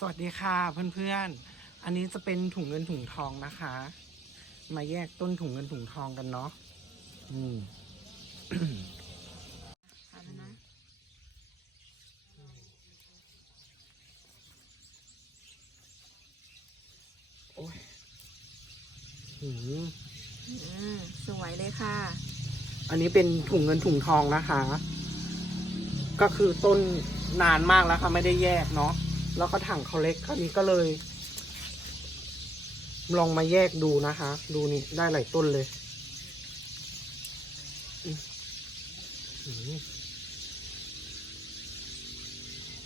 สวัสดีค่ะเพื่อนๆ อันนี้จะเป็นถุงเงินถุงทองนะคะ มาแยกต้นถุงเงินถุงทองกันเนาะ อืมเอาแล้วนะโอ้ยหืมอืมสวยเลยค่ะ อันนี้เป็นถุงเงินถุงทองนะคะ ก็คือต้นนานมากแล้วค่ะ ไม่ได้แยกเนาะ แล้วก็ถังเขาเล็กคราวนี้ก็เลย ลองมาแยกดูนะคะ ดูนี่ได้หลายต้นเลยอืมหืม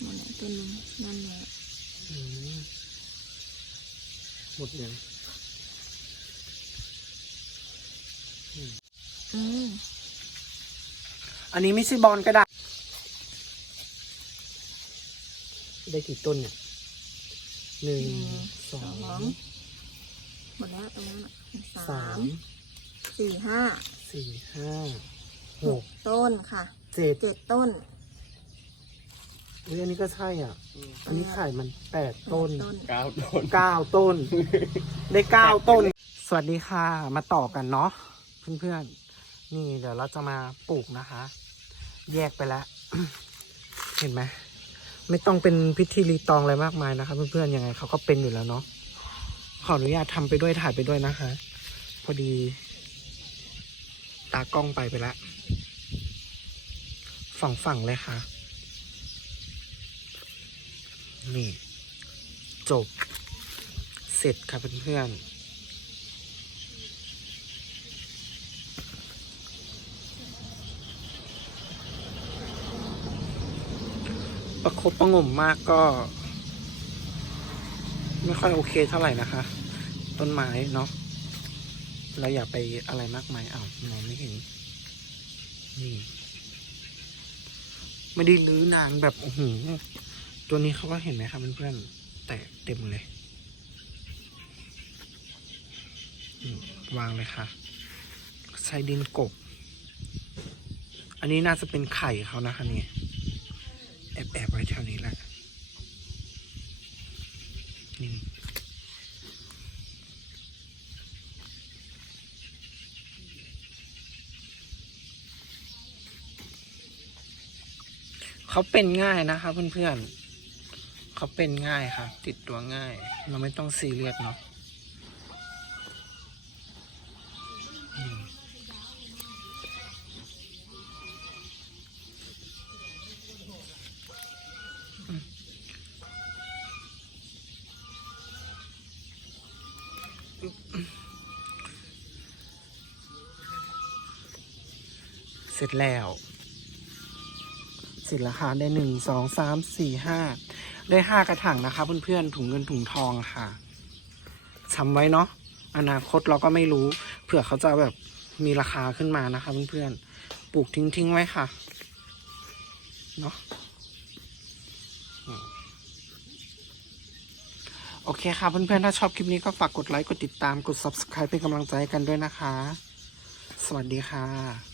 นั่นแหละต้นนึงนั่นแหละอืมหมดยังอืมอันนี้ไม่ใช่บอลกระดาษ ได้กี่ต้นเนี่ยหนึ่งสองหมดแล้วตรงนั้นน่ะสาสามมสี่ห้าสี่ห้าหหกกต้นค่ะเจ็ดเจ็ดต้นอุ้ยอันนี้ก็ใช่อะ อันนี้ไข่มันแปดต้นต้นเก้าต้นเก้าต้น ได้เก้าต้น สวัสดีค่ะ มาต่อกันเนาะเพื่อนๆ นี่เดี๋ยวเราจะมาปลูกนะคะ แยกไปแล้ว เห็นไหม ไม่ต้องเป็นพิธีรีตองอะไรมากมายนะคะเพื่อนๆยังไงเขาก็เป็นอยู่แล้วเนาะขออนุญาตทำไปด้วยถ่ายไปด้วยนะคะพอดี ตากล้องไปไปแล้วฝั่งๆเลยค่ะ นี่ จบ เสร็จค่ะเพื่อนๆ ประคบประงมมากก็ ไม่ค่อยโอเคเท่าไหร่นะคะ ต้นไม้เนาะเราอย่าไปอะไรมากมายอ้าวมองไม่เห็น นี่ไม่ได้รื้อนานแบบโอ้โหตัวนี้เขาก็เห็นไหมครับเพื่อนๆแตกเต็มเลยวางเลยค่ะใช้ดินกบ อันนี้น่าจะเป็นไข่เขานะคะเนี่ย แอบแอบๆไว้แถวนี้แหละนี่เขาเป็นง่ายนะคะเพื่อนๆเขาเป็นง่ายค่ะติดตัวง่าย เราไม่ต้องซีเรียสเนาะ เสร็จแล้ว เสร็จแล้วค่ะได้หนึ่งสองสามสี่ห้าได้ห้ากระถางนะคะเพื่อนๆถุงเงินถุงทองค่ะจำไว้เนาะอนาคตเราก็ไม่รู้ เผื่อเขาจะแบบมีราคาขึ้นมานะคะเพื่อนๆปลูกทิ้งๆไว้ค่ะเนาะโอเคค่ะเพื่อนๆ ถ้าชอบคลิปนี้ก็ฝากกดไลค์ กดติดตาม กด subscribe เป็นกำลังใจกันด้วยนะคะ สวัสดีค่ะ